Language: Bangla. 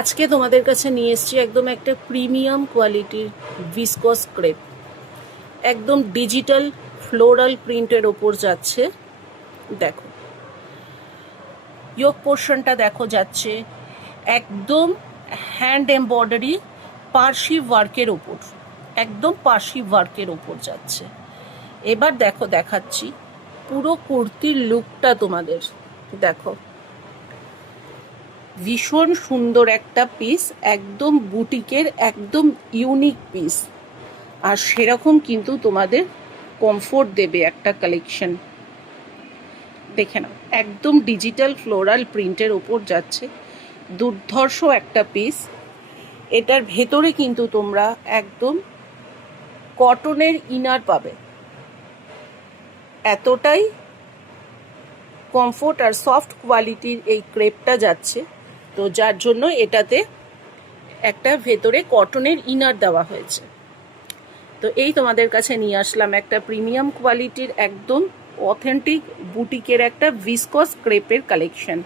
আজকে তোমাদের কাছে নিয়ে এসেছি একদম একটা প্রিমিয়াম কোয়ালিটির ভিসকস ক্রেপ, একদম ডিজিটাল ফ্লোরাল প্রিন্টের ওপর যাচ্ছে। দেখো ইয়োক পোর্শনটা দেখো যাচ্ছে একদম হ্যান্ড এমব্রয়ডারি পার্সি ওয়ার্কের ওপর, একদম পার্সি ওয়ার্কের ওপর যাচ্ছে। এবার দেখো দেখাচ্ছি পুরো কুর্তির লুকটা তোমাদের। দেখো ভীষণ সুন্দর একটা পিস, একদম বুটিকের একদম ইউনিক পিস, আর সেরকম কিন্তু তোমাদের কমফোর্ট দেবে একটা কালেকশন। দেখে নাও একদম ডিজিটাল ফ্লোরাল প্রিন্টের ওপর যাচ্ছে, দুর্ধর্ষ একটা পিস। এটার ভেতরে কিন্তু তোমরা একদম কটনের ইনার পাবে, এতটাই কমফোর্ট আর সফট কোয়ালিটির এই ক্রেপটা যাচ্ছে। তো যার জন্য এটাতে একটা ভেতরে কটনের ইনার দেওয়া হয়েছে। তো এই তোমাদের কাছে নিয়ে আসলাম একটা প্রিমিয়াম কোয়ালিটির একদম অথেন্টিক বুটিকের একটা ভিসকস ক্রেপের কালেকশন।